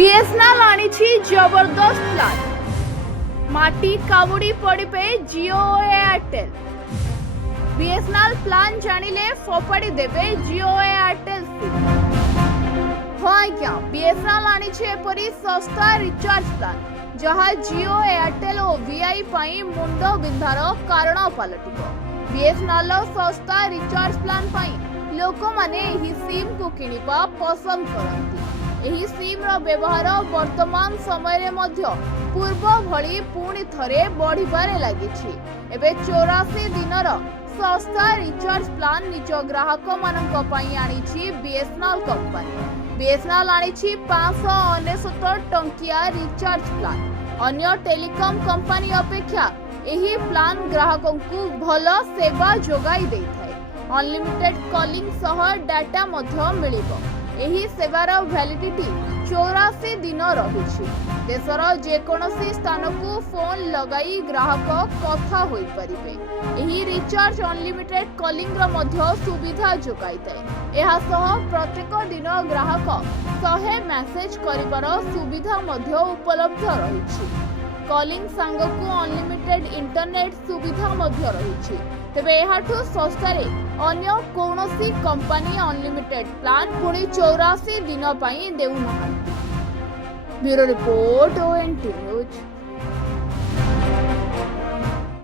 BSNL आनिछि जबरदस्त plan माटी काबुड़ी पड़े जियो और एयरटेल। बीएसएनएल प्लान जानिले फोपाड़ी देबे जियो और एयरटेल सिम। हाँ आज्ञा बीएसएनएल आनिछि एपरी सस्ता रिचार्ज प्लान जहाँ जियो एयरटेल और वीआई पाई मुंड बिंधार कारण पलटिबो। बीएसएनएल सस्ता रिचार्ज प्लान पाई लोक माने एही सिम को किनिबा पसंद करंती। एही सिम रो व्यवहार वर्तमान समय रे मध्य पूर्व भली पुणी थरे बढ़िबारे लागिछि। एबे 84 दिनर सस्ता रिचार्ज प्लान निज ग्राहक मानक पई आनिछि बीएसएनएल कंपनी। बीएसएनएल आनिछि 599 टंकिया रिचार्ज प्लान। अन्य टेलीकॉम कंपनी अपेक्षा एही प्लान ग्राहकों को भलो सेवा जोगाई देइथाय। अनलिमिटेड कॉलिंग सह डाटा मध्य मिलिबो। एही सेवार वैलिडिटी 84 दिन रही। देशर जेकोसी स्थान को फोन लगाई ग्राहक कथा होई परिबे। एही रिचार्ज अनलिमिटेड कॉलिंग रो मध्य सुविधा जोगाइताय। एहा सह प्रत्येक दिन ग्राहक 100 मेसेज करिबार सुविधा मध्य उपलब्ध रही। कॉलिंग सांगकु अनलिमिटेड इंटरनेट सुविधा मध्य रही। तेबे एहाठु सस्तारे अन्य कौनसी कंपनी अनलिमिटेड प्लान पुणी 84 दिन पई देउ नहांती। Bureau report ONT news.